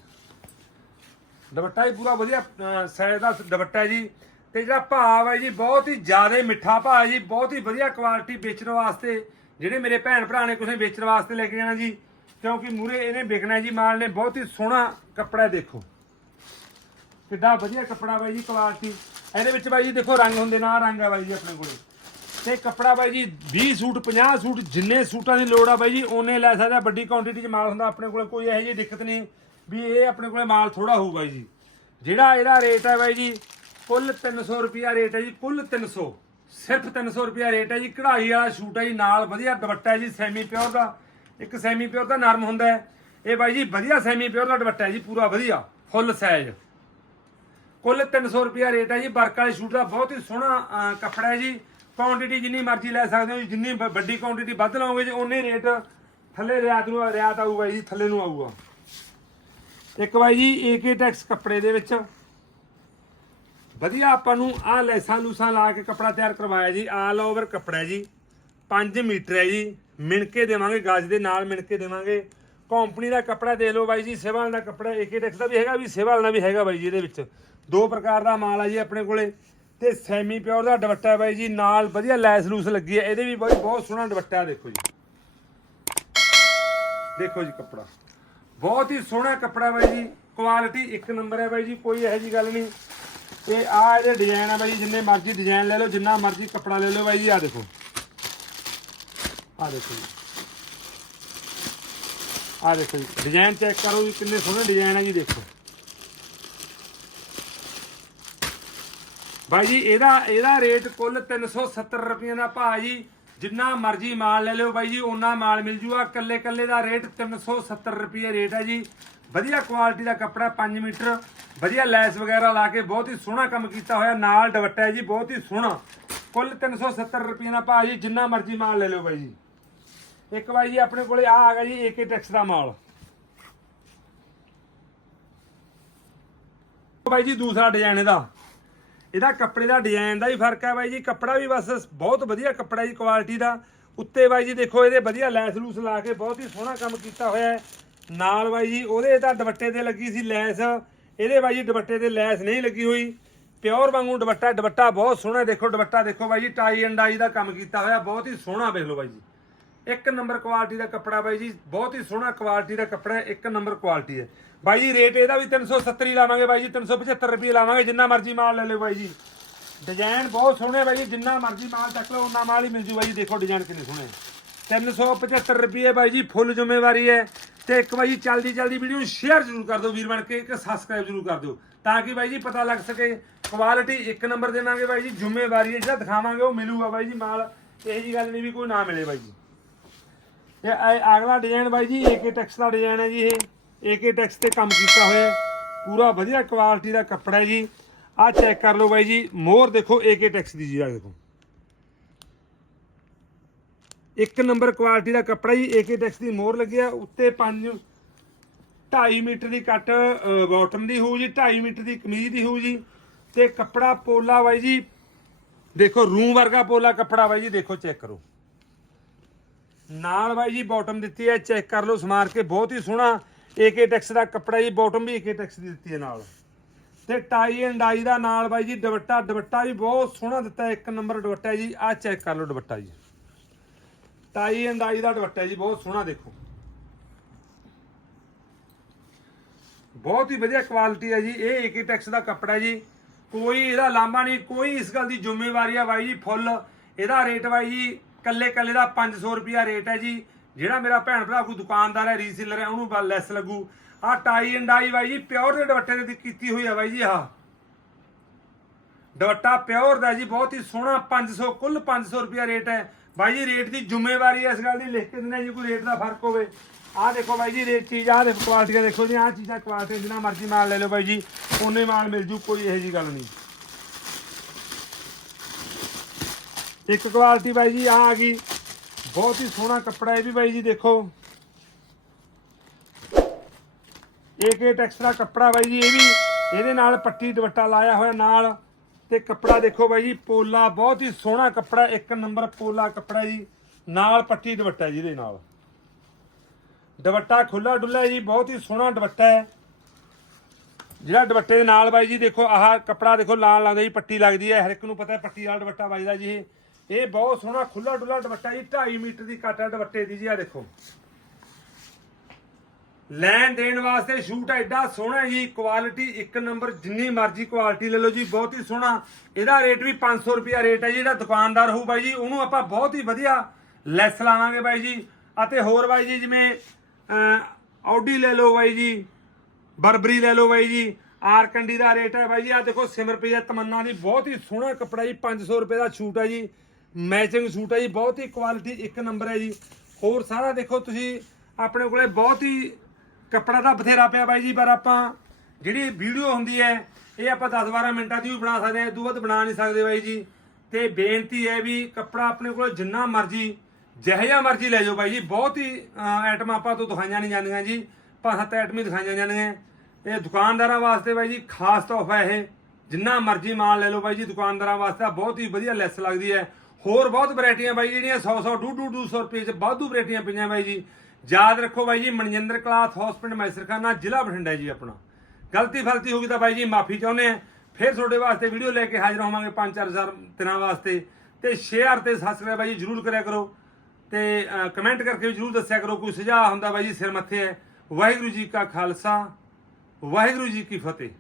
ਦੁਪੱਟਾ ਹੀ ਪੂਰਾ ਵਧੀਆ ਸਾਈਜ਼ ਦਾ ਦੁਪੱਟਾ ਜੀ। ਤੇ ਜਿਹੜਾ ਭਾਵ ਹੈ ਜੀ, ਬਹੁਤ ਹੀ ਜ਼ਿਆਦਾ ਮਿੱਠਾ ਭਾਅ ਜੀ, ਬਹੁਤ ਹੀ ਵਧੀਆ ਕੁਆਲਿਟੀ ਵੇਚਣ ਵਾਸਤੇ। ਜਿਹੜੇ ਮੇਰੇ ਭੈਣ ਭਰਾ ਨੇ ਕੁਛ ਵੇਚਣ ਵਾਸਤੇ ਲੈ ਕੇ ਜਾਣਾ ਜੀ, ਕਿਉਂਕਿ ਮੂਰੇ ਇਹਨੇ ਵਿਕਣਾ ਜੀ ਮਾਲ ਨੇ, ਬਹੁਤ ਹੀ ਸੋਹਣਾ ਕੱਪੜਾ ਦੇਖੋ। ਕਿੱਡਾ ਵਧੀਆ ਕੱਪੜਾ ਬਾਈ ਜੀ ਕੁਆਲਿਟੀ ਇਹਦੇ ਵਿੱਚ ਬਾਈ ਜੀ ਦੇਖੋ ਰੰਗ ਹੁੰਦੇ ਨਾ ਰੰਗ ਆ ਬਾਈ ਜੀ ਆਪਣੇ ਕੋਲੇ। ਤੇ ਕੱਪੜਾ ਬਾਈ ਜੀ 20 ਸੂਟ 50 ਸੂਟ, ਜਿੰਨੇ ਸੂਟਾਂ ਦੀ ਲੋੜ ਆ ਬਾਈ ਜੀ ਉਹਨੇ ਲੈ ਸਕਦਾ ਵੱਡੀ ਕੁਆਂਟੀਟੀ 'ਚ ਮਾਲ ਹੁੰਦਾ, ਆਪਣੇ ਕੋਲ ਕੋਈ ਇਹੋ ਜਿਹੀ ਦਿੱਕਤ ਨਹੀਂ ਵੀ ਇਹ ਆਪਣੇ ਕੋਲੇ ਮਾਲ ਥੋੜਾ ਹੋਊ ਬਾਈ ਜੀ। ਜਿਹੜਾ ਇਹਦਾ ਰੇਟ ਹੈ ਬਾਈ ਜੀ, ਕੁੱਲ 300 ਰੁਪਿਆ ਰੇਟ ਹੈ ਜੀ, ਕੁੱਲ 300 ਸਿਰਫ 300 ਰੁਪਿਆ ਰੇਟ ਹੈ ਜੀ, ਕਢਾਈ ਵਾਲਾ ਸ਼ੂਟ ਹੈ ਜੀ, ਨਾਲ ਵਧੀਆ ਦੁਪੱਟਾ ਜੀ ਸੈਮੀ ਪਿਓਰ ਦਾ। ਇੱਕ ਸੈਮੀ ਪਿਓਰ ਦਾ ਨਰਮ ਹੁੰਦਾ ਹੈ। ਇਹ ਬਾਈ ਜੀ, ਵਧੀਆ ਸੈਮੀ ਪਿਓਰ ਦਾ ਦੁਪੱਟਾ ਹੈ ਜੀ, ਪੂਰਾ ਵਧੀਆ ਫੁੱਲ ਸਾਈਜ਼ ਕੁੱਲ 300 ਰੁਪਿਆ ਰੇਟ ਹੈ ਜੀ, ਵਰਕ ਵਾਲੇ ਸ਼ੂਟ ਦਾ, ਬਹੁਤ ਹੀ ਸੋਹਣਾ ਕੱਪੜਾ ਹੈ ਜੀ। ਕੁਆਂਟੀਟੀ ਜਿੰਨੀ ਮਰਜ਼ੀ ਲੈ ਸਕਦੇ ਹੋ ਜੀ ਜਿੰਨੀ ਵ- ਵੱਡੀ ਕੁਆਂਟੀਟੀ ਵੱਧ ਲਾਓਗੇ ਜੀ ਓਨੇ ਰੇਟ ਥੱਲੇ ਰਿਆਤ ਨੂੰ ਰਿਆਤ ਆਊਗਾ ਜੀ, ਥੱਲੇ ਨੂੰ ਆਊਗਾ। ਇੱਕ ਬਾਈ ਜੀ ਏਕੇ ਟੈਕਸ ਕੱਪੜੇ ਦੇ ਵਿੱਚ। ਵਧੀਆ ਆਪਾਂ ਨੂੰ ਆਹ ਲੈਸਾਂ ਲੂਸਾਂ ਲਾ ਕੇ ਕੱਪੜਾ ਤਿਆਰ ਕਰਵਾਇਆ ਜੀ ਆਲ ਓਵਰ ਕੱਪੜਾ ਹੈ ਜੀ। 5 ਮੀਟਰ ਹੈ ਜੀ ਮਿਣ ਕੇ ਦੇਵਾਂਗੇ, ਗਾਜ ਦੇ ਨਾਲ ਮਿਣ ਕੇ ਦੇਵਾਂਗੇ। ਕੰਪਨੀ ਦਾ ਕੱਪੜਾ ਦੇ ਲਓ ਬਾਈ ਜੀ ਸੇਵਾਲ ਦਾ ਕੱਪੜਾ ਏਕੇ ਟੈਕਸ ਦਾ ਵੀ ਹੈਗਾ, ਵੀ ਸੇਵਾਲ ਦਾ ਵੀ ਹੈਗਾ ਬਾਈ ਜੀ ਇਹਦੇ ਵਿੱਚ। ਦੋ ਪ੍ਰਕਾਰ ਦਾ ਮਾਲ ਆ ਜੀ ਆਪਣੇ ਕੋਲੇ। ਤੇ ਸੈਮੀ ਪਿਓਰ ਦਾ ਦੁਪੱਟਾ ਬਾਈ ਜੀ ਨਾਲ ਵਧੀਆ ਲੈਸ ਲੂਸ ਲੱਗੀ ਹੈ। ਇਹਦੇ ਵੀ ਬਾਈ ਬਹੁਤ ਸੋਹਣਾ ਦੁਪੱਟਾ ਹੈ ਦੇਖੋ ਜੀ। ਦੇਖੋ ਜੀ ਕੱਪੜਾ। ਬਹੁਤ ਹੀ ਸੋਹਣਾ ਕੱਪੜਾ ਬਾਈ ਜੀ। ਕੁਆਲਿਟੀ ਇੱਕ ਨੰਬਰ ਹੈ ਬਾਈ ਜੀ ਕੋਈ ਇਹੋ ਜੀ ਗੱਲ ਨਹੀਂ। ਤੇ ਆ ਇਹਦੇ ਡਿਜ਼ਾਈਨ ਆ ਬਾਈ ਜੀ, ਜਿੰਨੇ ਮਰਜ਼ੀ ਡਿਜ਼ਾਈਨ ਲੈ ਲਓ ਜਿੰਨਾ ਮਰਜ਼ੀ ਕੱਪੜਾ ਲੈ ਲਓ ਬਾਈ ਜੀ ਆ ਦੇਖੋ। ਆ ਦੇਖੋ ਜੀ। ਆ ਦੇਖੋ ਜੀ। ਡਿਜ਼ਾਈਨ ਚੈੱਕ ਕਰੋ ਜੀ ਕਿੰਨੇ ਸੋਹਣੇ ਡਿਜ਼ਾਈਨ ਆ ਜੀ ਦੇਖੋ। ਬਾਈ ਜੀ, ਇਹਦਾ ਇਹਦਾ ਰੇਟ ਕੁੱਲ 370 ਰੁਪਏ ਦਾ ਭਾਅ ਜੀ। ਜਿੰਨਾ ਮਰਜ਼ੀ ਮਾਲ ਲੈ ਲਿਓ ਬਾਈ ਜੀ, ਓਨਾ ਮਾਲ ਮਿਲ ਜੂਗਾ। ਕੱਲੇ ਕੱਲੇ ਦਾ ਰੇਟ 370 ਰੁਪਏ ਰੇਟ ਹੈ ਜੀ। ਵਧੀਆ ਕੁਆਲਿਟੀ ਦਾ ਕੱਪੜਾ 5 ਮੀਟਰ, ਵਧੀਆ ਲੈਸ ਵਗੈਰਾ ਲਾ ਕੇ ਬਹੁਤ ਹੀ ਸੋਹਣਾ ਕੰਮ ਕੀਤਾ ਹੋਇਆ। ਨਾਲ ਦੁਪੱਟਾ ਹੈ ਜੀ, ਬਹੁਤ ਹੀ ਸੋਹਣਾ। ਕੁੱਲ 370 ਰੁਪਏ ਦਾ ਭਾਅ ਜੀ, ਜਿੰਨਾ ਮਰਜ਼ੀ ਮਾਲ ਲੈ ਲਿਓ ਬਾਈ ਜੀ। ਇੱਕ ਬਾਈ ਜੀ, ਆਪਣੇ ਕੋਲੇ ਆ ਆ ਗਿਆ ਜੀ, ਏਕੇ ਟੈਕਸ ਦਾ ਮਾਲ। ਬਾਈ ਜੀ, ਦੂਸਰਾ ਡਿਜ਼ਾਈਨ ਇਹਦਾ। ਇਹਦਾ ਕੱਪੜੇ ਦਾ ਡਿਜ਼ਾਈਨ ਦਾ ਵੀ ਫ਼ਰਕ ਹੈ ਬਾਈ ਜੀ, ਕੱਪੜਾ ਵੀ ਬਸ ਬਹੁਤ ਵਧੀਆ ਕੱਪੜਾ ਜੀ ਕੁਆਲਿਟੀ ਦਾ। ਉੱਤੇ ਬਾਈ ਜੀ ਦੇਖੋ, ਇਹਦੇ ਵਧੀਆ ਲੈਸ ਲੂਸ ਲਾ ਕੇ ਬਹੁਤ ਹੀ ਸੋਹਣਾ ਕੰਮ ਕੀਤਾ ਹੋਇਆ ਹੈ। ਨਾਲ ਬਾਈ ਜੀ, ਉਹਦੇ ਤਾਂ ਦੁਪੱਟੇ ਤੇ ਲੱਗੀ ਸੀ ਲੈਸ। ਇਹਦੇ ਬਾਈ ਜੀ ਦੁਪੱਟੇ ਤੇ ਲੈਸ ਨਹੀਂ ਲੱਗੀ ਹੋਈ। ਪਿਓਰ ਵਾਂਗੂ ਦੁਪੱਟਾ ਦੁਪੱਟਾ ਬਹੁਤ ਸੋਹਣਾ ਦੇਖੋ, ਦੁਪੱਟਾ ਦੇਖੋ ਬਾਈ ਜੀ ਟਾਈ ਐਂਡ ਡਾਈ ਦਾ ਕੰਮ ਕੀਤਾ ਹੋਇਆ, ਬਹੁਤ ਹੀ ਸੋਹਣਾ ਵੇਖ ਲਓ ਬਾਈ ਜੀ। ਇੱਕ ਨੰਬਰ ਕੁਆਲਿਟੀ ਦਾ ਕੱਪੜਾ ਬਾਈ ਜੀ, ਬਹੁਤ ਹੀ ਸੋਹਣਾ ਕੁਆਲਿਟੀ ਦਾ ਕੱਪੜਾ ਹੈ, ਇੱਕ ਨੰਬਰ ਕੁਆਲਿਟੀ ਹੈ। ਬਾਈ ਜੀ ਰੇਟ ਇਹਦਾ ਵੀ 370 ਹੀ ਲਾਵਾਂਗੇ ਬਾਈ ਜੀ 375 ਰੁਪਏ ਲਾਵਾਂਗੇ, ਜਿੰਨਾ ਮਰਜ਼ੀ ਮਾਲ ਲੈ ਲਿਓ ਬਾਈ ਜੀ। ਡਿਜ਼ਾਈਨ ਬਹੁਤ ਸੋਹਣੇ ਬਾਈ ਜੀ, ਜਿੰਨਾ ਮਰਜ਼ੀ ਮਾਲ ਚੱਕ ਲਓ ਉਨਾ ਮਾਲ ਹੀ ਮਿਲ ਜੂ ਬਾਈ ਜੀ। ਦੇਖੋ ਡਿਜ਼ਾਈਨ ਕਿੰਨੇ ਸੋਹਣੇ 375 ਰੁਪਏ ਬਾਈ ਜੀ ਫੁੱਲ ਜ਼ਿੰਮੇਵਾਰੀ ਹੈ। ਤੇ ਇੱਕ ਬਾਈ ਜੀ ਜਲਦੀ ਜਲਦੀ ਵੀਡੀਓ ਨੂੰ ਸ਼ੇਅਰ ਜ਼ਰੂਰ ਕਰ ਦਿਓ ਵੀਰ ਬਣ ਕੇ, ਇੱਕ ਸਬਸਕ੍ਰਾਈਬ ਜ਼ਰੂਰ ਕਰ ਦਿਓ, ਤਾਂ ਕਿ ਬਾਈ ਜੀ ਪਤਾ ਲੱਗ ਸਕੇ। ਕੁਆਲਿਟੀ ਇੱਕ ਨੰਬਰ ਦੇਵਾਂਗੇ ਬਾਈ ਜੀ, ਜ਼ਿੰਮੇਵਾਰੀ ਹੈ, ਜਿਹੜਾ ਦਿਖਾਵਾਂਗੇ ਉਹ ਮਿਲੂਗਾ ਬਾਈ ਜੀ ਮਾਲ। ਇਹ ਜੀ ਗੱਲ ਨਹੀਂ ਵੀ ਕੋਈ ਨਾ ਮਿਲੇ ਬਾਈ ਜੀ। ਇਹ ਇਹ ਅਗਲਾ ਡਿਜ਼ਾਈਨ ਬਾਈ ਜੀ ਏਕੇ ਟੈਕਸ ਦਾ ਡਿਜ਼ਾਈਨ ਹੈ ਜੀ ਇਹ। ਏਕੇ ਟੈਕਸ ਤੇ ਕੰਮ ਕੀਤਾ ਹੋਇਆ ਪੂਰਾ ਵਧੀਆ ਕੁਆਲਿਟੀ ਦਾ ਕੱਪੜਾ ਹੈ ਜੀ। ਆਹ ਚੈੱਕ ਕਰ ਲਓ ਬਾਈ ਜੀ। ਮੋਹਰ ਦੇਖੋ ਏਕੇ ਟੈਕਸ ਦੀ ਜੀ, ਆ ਦੇਖੋ। ਇੱਕ ਨੰਬਰ ਕੁਆਲਿਟੀ ਦਾ ਕੱਪੜਾ ਜੀ ਏਕੇ ਟੈਕਸ ਦੀ ਮੋਹਰ ਲੱਗਿਆ। ਉੱਤੇ 5 2.5 ਮੀਟਰ ਦੀ ਕੱਟ ਬਾਟਮ ਦੀ ਹੋਊ ਜੀ 2.5 ਮੀਟਰ ਦੀ ਕਮੀਜ਼ ਦੀ ਹੋਊ ਜੀ। ਤੇ ਕੱਪੜਾ ਪੋਲਾ ਬਾਈ ਜੀ, ਦੇਖੋ ਰੂਮ ਵਰਗਾ ਪੋਲਾ ਕੱਪੜਾ ਬਾਈ ਜੀ, ਦੇਖੋ ਚੈੱਕ ਕਰੋ। ਨਾਲ ਬਾਈ ਜੀ ਬਾਟਮ ਦਿੱਤੀ ਹੈ ਚੈੱਕ ਕਰ ਲਓ ਸਮਾਰ ਕੇ ਬਹੁਤ ਹੀ ਸੋਹਣਾ ਏਕੇ ਟੈਕਸ ਦਾ ਕੱਪੜਾ ਜੀ ਬਾਟਮ ਵੀ ਏਕੇ ਟੈਕਸ ਦੀ ਦਿੱਤੀ ਹੈ ਨਾਲ। ਤੇ ਟਾਈ ਐਂਡ ਡਾਈ ਦਾ ਨਾਲ ਬਾਈ ਜੀ ਦੁਪੱਟਾ ਦੁਪੱਟਾ ਵੀ ਬਹੁਤ ਸੋਹਣਾ ਦਿੱਤਾ ਇੱਕ ਨੰਬਰ ਦੁਪੱਟਾ ਜੀ, ਆਹ ਚੈੱਕ ਕਰ ਲਓ ਦੁਪੱਟਾ ਜੀ। ਟਾਈ ਐਂਡ ਡਾਈ ਦਾ ਦੁਪੱਟਾ ਜੀ, ਬਹੁਤ ਸੋਹਣਾ ਦੇਖੋ। ਬਹੁਤ ਹੀ ਵਧੀਆ ਕੁਆਲਿਟੀ ਹੈ ਜੀ, ਇਹ ਏਕੇ ਟੈਕਸ ਦਾ ਕੱਪੜਾ ਜੀ। ਕੋਈ ਇਹਦਾ ਲਾਂਭਾ ਨਹੀਂ, ਕੋਈ ਇਸ ਗੱਲ ਦੀ ਜ਼ਿੰਮੇਵਾਰੀ ਆ ਬਾਈ ਜੀ, ਫੁੱਲ। ਇਹਦਾ ਰੇਟ ਬਾਈ ਜੀ ਕੱਲੇ ਕੱਲੇ ਦਾ 500 ਰੁਪਿਆ ਰੇਟ ਹੈ ਜੀ। ਜਿਹੜਾ ਮੇਰਾ ਭੈਣ ਭਰਾ ਕੋਈ ਦੁਕਾਨਦਾਰ ਹੈ ਰੀਸੇਲਰ ਹੈ, ਉਹਨੂੰ ਲੈਸ ਲੱਗੂ। ਆ ਟਾਈ ਐਂਡ ਡਾਈ ਬਾਈ ਜੀ ਪਿਓਰ ਦੇ ਦੁਪੱਟੇ ਦੀ ਕੀਤੀ ਹੋਈ ਹੈ ਬਾਈ ਜੀ ਆਹ। ਦੁਪੱਟਾ ਪਿਓਰ ਦਾ ਜੀ, ਬਹੁਤ ਹੀ ਸੋਹਣਾ 500 ਕੁੱਲ 500 ਰੁਪਿਆ ਰੇਟ ਹੈ। ਬਾਈ ਜੀ, ਰੇਟ ਦੀ ਜ਼ਿੰਮੇਵਾਰੀ ਹੈ ਇਸ ਗੱਲ ਦੀ, ਲਿਖ ਕੇ ਦਿੰਦੇ ਜੀ, ਕੋਈ ਰੇਟ ਦਾ ਫ਼ਰਕ ਹੋਵੇ। ਆਹ ਦੇਖੋ ਬਾਈ ਜੀ, ਰੇਟ ਚੀਜ਼, ਆਹ ਦੇਖੋ ਕੁਆਲਿਟੀ ਦੇਖੋ ਜੀ, ਆਹ ਚੀਜ਼ਾਂ ਕੁਆਲਿਟੀ ਜਿੰਨਾ ਮਰਜ਼ੀ ਮਾਲ ਲੈ ਲਓ ਬਾਈ ਜੀ ਉਹਨੇ ਮਾਲ ਮਿਲ ਜੂ, ਕੋਈ ਇਹੋ ਜੀ ਗੱਲ ਨਹੀਂ। ਇੱਕ ਕੁਆਲਿਟੀ ਬਾਈ ਜੀ ਆਹ ਆ ਗਈ। ਬਹੁਤ ਹੀ ਸੋਹਣਾ ਕੱਪੜਾ ਇਹ ਵੀ ਬਾਈ ਜੀ ਦੇਖੋ। ਇੱਕ ਇਹ ਟੈਕਸ ਦਾ ਕੱਪੜਾ ਬਾਈ ਜੀ ਇਹ ਵੀ, ਇਹਦੇ ਨਾਲ ਪੱਟੀ ਦੁਪੱਟਾ ਲਾਇਆ ਹੋਇਆ ਨਾਲ। ਤੇ ਕੱਪੜਾ ਦੇਖੋ ਬਾਈ ਜੀ, ਪੋਲਾ, ਬਹੁਤ ਹੀ ਸੋਹਣਾ ਕੱਪੜਾ, ਇੱਕ ਨੰਬਰ ਪੋਲਾ ਕੱਪੜਾ ਜੀ। ਨਾਲ ਪੱਟੀ ਦੁਪੱਟਾ ਜੀ ਇਹਦੇ ਨਾਲ। ਦੁਪੱਟਾ ਖੁੱਲਾ ਡੁੱਲਾ ਜੀ, ਬਹੁਤ ਹੀ ਸੋਹਣਾ ਦੁਪੱਟਾ ਹੈ। ਜਿਹੜਾ ਦੁਪੱਟੇ ਦੇ ਨਾਲ ਬਾਈ ਜੀ ਦੇਖੋ, ਆਹ ਕੱਪੜਾ ਦੇਖੋ, ਲਾਲ ਲੱਗਦਾ ਜੀ, ਪੱਟੀ ਲੱਗਦੀ ਹੈ। ਹਰ ਇੱਕ ਨੂੰ ਪਤਾ ਹੈ, ਪੱਟੀ ਵਾਲਾ ਦੁਪੱਟਾ ਵੱਜਦਾ ਜੀ ਇਹ। ਇਹ ਬਹੁਤ ਸੋਹਣਾ ਖੁੱਲਾ ਡੁੱਲਾ ਦੁਪੱਟਾ ਜੀ 2.5 ਮੀਟਰ ਦੀ ਕੱਟ ਹੈ ਦੁਪੱਟੇ ਦੀ ਜੀ ਆ ਦੇਖੋ। ਲੈਣ ਦੇਣ ਵਾਸਤੇ ਸ਼ੂਟ ਐਡਾ ਸੋਹਣਾ ਜੀ ਕੁਆਲਿਟੀ ਇੱਕ ਨੰਬਰ ਜਿੰਨੀ ਮਰਜ਼ੀ ਕੁਆਲਿਟੀ ਲੈ ਲਓ ਜੀ, ਬਹੁਤ ਹੀ ਸੋਹਣਾ। ਇਹਦਾ ਰੇਟ ਵੀ 500 ਰੁਪਿਆ ਰੇਟ ਹੈ ਜੀ, ਜਿਹੜਾ ਦੁਕਾਨਦਾਰ ਹੋਊ ਬਾਈ ਜੀ, ਉਹਨੂੰ ਆਪਾਂ ਬਹੁਤ ਹੀ ਵਧੀਆ ਲੈਸ ਲਾਵਾਂਗੇ ਬਾਈ ਜੀ। ਅਤੇ ਹੋਰ ਬਾਈ ਜੀ, ਜਿਵੇਂ ਆਡੀ ਲੈ ਲਓ ਬਾਈ ਜੀ ਬਰਬਰੀ ਲੈ ਲਓ ਬਾਈ ਜੀ ਆਰ ਕੰਡੀ ਦਾ ਰੇਟ ਹੈ ਬਾਈ ਜੀ ਆ ਦੇਖੋ ਸਿਮਰਪ੍ਰੀਤ ਤਮੰਨਾ ਦੀ, ਬਹੁਤ ਹੀ ਸੋਹਣਾ ਕੱਪੜਾ ਜੀ 500 ਰੁਪਏ ਦਾ ਸ਼ੂਟ ਹੈ ਜੀ। ਮੈਚਿੰਗ ਸ਼ੂਟ ਹੈ ਜੀ, ਬਹੁਤ ਹੀ ਕੁਆਲਿਟੀ ਇੱਕ ਨੰਬਰ ਹੈ ਜੀ। ਹੋਰ ਸਾਰਾ ਦੇਖੋ ਤੁਸੀਂ, ਆਪਣੇ ਕੋਲੇ ਬਹੁਤ ਹੀ ਕੱਪੜਾ ਤਾਂ ਬਥੇਰਾ ਪਿਆ ਬਾਈ ਜੀ, ਪਰ ਆਪਾਂ ਜਿਹੜੀ ਵੀਡੀਓ ਹੁੰਦੀ ਹੈ, ਇਹ ਆਪਾਂ 10-12 ਮਿੰਟਾਂ ਦੀ ਵੀ ਬਣਾ ਸਕਦੇ ਹਾਂ, ਇਹ ਤੋਂ ਵੱਧ ਬਣਾ ਨਹੀਂ ਸਕਦੇ ਬਾਈ ਜੀ। ਤੇ ਬੇਨਤੀ ਹੈ ਵੀ ਕੱਪੜਾ ਆਪਣੇ ਕੋਲ ਜਿੰਨਾ ਮਰਜ਼ੀ, ਜਿਹੋ ਜਿਹਾ ਮਰਜ਼ੀ ਲੈ ਜਾਓ ਬਾਈ ਜੀ। ਬਹੁਤ ਹੀ ਆਈਟਮ ਆਪਾਂ ਤੋਂ ਦਿਖਾਈਆਂ ਨਹੀਂ ਜਾਂਦੀਆਂ ਜੀ। ਪੰਜ ਸੱਤ ਆਈਟਮ ਹੀ ਦਿਖਾਈਆਂ ਜਾਂਦੀਆਂ। ਇਹ ਦੁਕਾਨਦਾਰਾਂ ਵਾਸਤੇ ਬਾਈ ਜੀ, ਖਾਸ ਤੋਹਫਾ ਇਹ, ਜਿੰਨਾ ਮਰਜ਼ੀ ਮਾਲ ਲੈ ਲਓ ਬਾਈ ਜੀ, ਦੁਕਾਨਦਾਰਾਂ ਵਾਸਤੇ ਬਹੁਤ ਹੀ ਵਧੀਆ ਲੈਸ ਲੱਗਦੀ ਹੈ। ਹੋਰ ਬਹੁਤ ਵੈਰਾਈਟੀਆਂ ਬਾਈ ਜਿਹੜੀਆਂ 100 100 200 200 ਰੁਪਏ ਚ ਵਾਧੂ ਵੈਰਾਈਟੀਆਂ ਪਈਆਂ ਬਾਈ ਜੀ। ਯਾਦ ਰੱਖੋ ਬਾਈ ਜੀ, ਮਨਜਿੰਦਰ ਕਲਾਥ ਹਸਪੀਟਲ ਮੈਸਰਖਾਨਾ, ਜ਼ਿਲ੍ਹਾ ਬਠਿੰਡਾ ਜੀ ਆਪਣਾ। ਗਲਤੀ ਫਲਤੀ ਹੋ ਗਈ ਤਾਂ ਬਾਈ ਜੀ ਮਾਫੀ ਚਾਹੁੰਦੇ ਆ ਫਿਰ ਤੁਹਾਡੇ ਵਾਸਤੇ ਵੀਡੀਓ ਲੈ ਕੇ ਹਾਜ਼ਰ ਹੋਵਾਂਗੇ 5-4000 ਦਿਨਾਂ ਵਾਸਤੇ। ਤੇ ਸ਼ੇਅਰ ਤੇ ਸਬਸਕ੍ਰਾਈਬ ਬਾਈ ਜੀ ਜਰੂਰ ਕਰਿਆ ਕਰੋ। ਤੇ ਕਮੈਂਟ ਕਰਕੇ ਵੀ ਜਰੂਰ ਦੱਸਿਆ ਕਰੋ, ਕੋਈ ਸੁਝਾਅ ਹੁੰਦਾ ਬਾਈ ਜੀ ਸਿਰ ਮੱਥੇ ਹੈ। ਵਾਹਿਗੁਰੂ ਜੀ ਕਾ ਖਾਲਸਾ, ਵਾਹਿਗੁਰੂ ਜੀ ਕੀ ਫਤਿਹ।